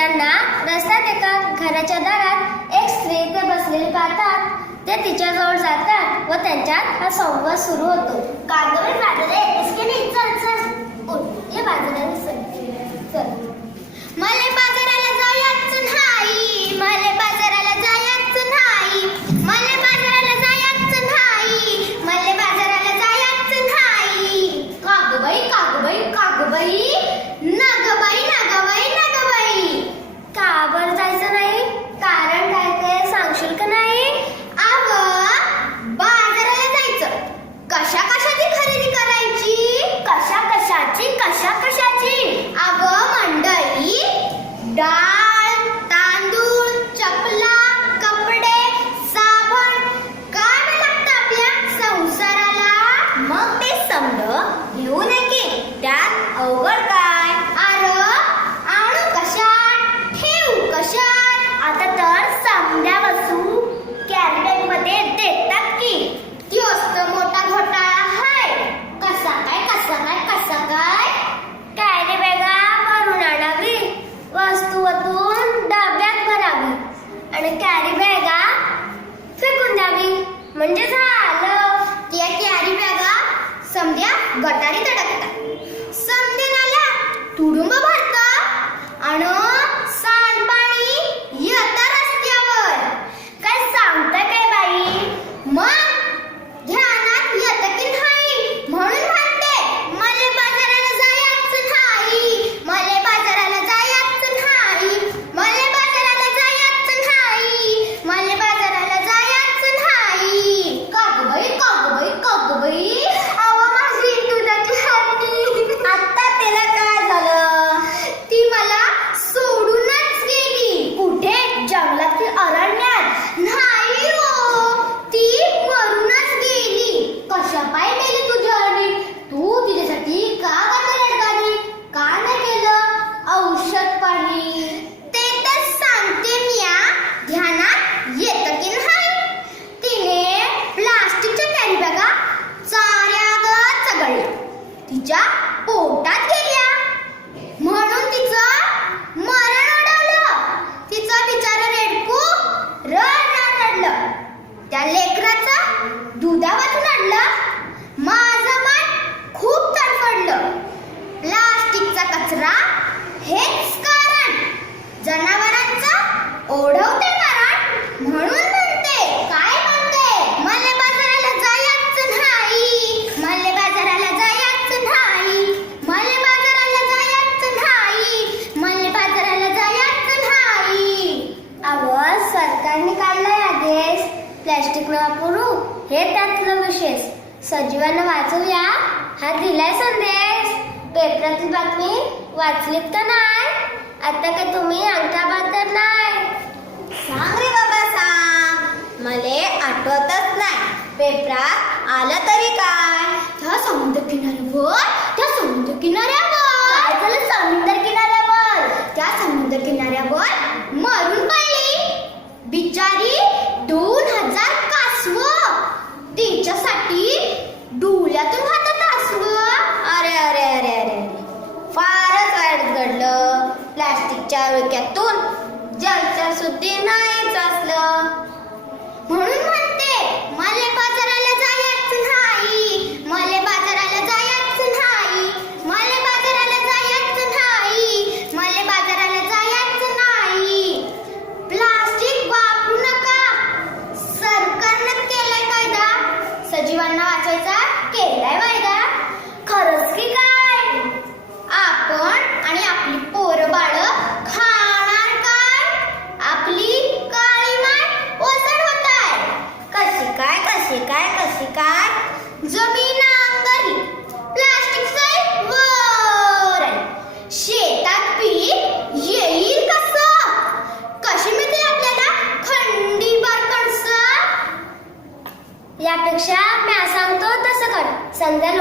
त्यांना रस्त्यात एका घराच्या दारात एक स्त्री ते बसलेली पाहतात. ते तिच्याजवळ जातात व त्यांच्यात हा संवाद सुरू होतो. कागदे बाजारे इसके नाही, चल चल उठ, ये बाजाराला चल. मले बाजाराला जायचं नाही, मले बाजाराला जायचं नाही, मले बाजाराला जायचं नाही, मले बाजाराला जायचं नाही. कागबाई कागबाई कागबाई, नागबाई नागबाई नागबाई. का बरं जायचं नाही? कारण काय ते सांगशील का नाही? बाजाराला जायचं. कशा कशाची खरेदी करायची? कशा कशाची? मंडळी, डाळ, तांदूळ, चपला, कपडे, साबण काय लागतं आपल्या संसाराला. मग ते समज घेऊ नये, त्यात अवघड काय? आणू कशात, ठेवू कशात? आता तर समद्या वस्तू कॅरी मध्ये देतात की. ती वस्तू मोठा घोटाळा आहे. कसा काय कॅरी बॅगा भरून आणावी, वस्तूतून डब्यात भरावी आणि कॅरी बॅगा फेकून द्यावी म्हणजे झालं. त्या कॅरी बॅगा समद्या गटारीत अडकतात, समद्या नाल्या तुडुंब भरतात आणि सांडपाणी येतं रस्त्यावर. काय सांगताय काय बाई? मग ध्यानात येतं की नाही म्हणून म्हणते, मले बाजाराला जायचं नाही, मले बाजाराला जायचं नाही, मले बाजाराला जायचं नाही, मले बाजाराला जायचं नाही. कागबाई कागबाई कागबाई, अहो माझी दुधाची हाती. आता तिला काय झालं? ती मला सोडूनच गेली. कुठे? जंगलात की अरण्यात? नाही हो, ती मरूनच गेली. कशा पाय गेली तुझ्यासाठी? तू तिच्यासाठी का रडगाली? का नाही केलं औषध पाणी? ते तर सांगते मी. ध्यानात येतं की नाही? तिने प्लास्टिकच्या कॅरी बॅगा चाऱ्यागत चघळल्या, तिच्या पोटात गेल्या म्हणून तिचं मरण ओढवलं. तिचं बिचारं रेडकू रडलं. त्या लेकराचं दुधावाचून आणलं. माझं मन खूप तडफडलं. प्लास्टिकचा कचरा हेच कारण. जनावरांचं ओढवते मरण म्हणून म्हणते. काय म्हणते? मले बाजाराला जायचं नाही, मले बाजाराला जायचं नाही, मले बाजाराला जायचं नाही, मले बाजाराला जायचं नाही. सरकारने काढलाय आदेश प्लास्टिक न वापरू, हे त्यातलं विशेष. सजीवांना वाचवूया हा दिलाय संदेश. पेपरातील बातमी वाचलीत का नाही? आता काय तुम्ही अंगठा तर नाही? सांग रे बाबा सांग, मले आठवतच नाही. पेपरात आलं तरी काय? त्या समुद्र किनाऱ्यावर काय झालं? त्या समुद्र किनाऱ्यावर मरून पडली बिचारी 2000 कासवं. तिच्यासाठी डोळ्यातून वाहत असवं. अरे अरे अरे अरे, फारच वाईट घडलं. प्लास्टिकच्या विळख्यातून जलचर सुद्धा नाहीच असलं. म्हणून म्हणते, मले बाजाराला जायचं नाही, मले बाजाराला जायचं नाही, मले बाजाराला जायचं नाही, मले बाजाराला जायचं नाही. प्लास्टिक वापरू नका. सरकारनं केलाय कायदा, सजीवांना वाचवायचा केलाय वायदा. खरंच की काय? आपण आणि आपली पोरं बाळ खाणार काय? आपली काळी माय ओसड होत आहे. कशी काय जमीन नांगरली, प्लास्टिकचं वर आहे. शेतात पीक येईल कसं? कशी मिळते आपल्याला खंडीभर कणसं? यापेक्षा मी सांगतो तसं कर. समजा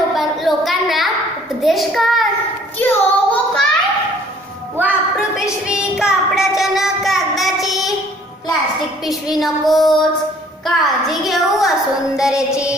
लोकांना उपदेश कर. क्यो हो काय? वापरू पिशवी कापडाच्या न कागदाची, प्लास्टिक पिशवी नकोच. काळजी घेऊ वसुंधरेची.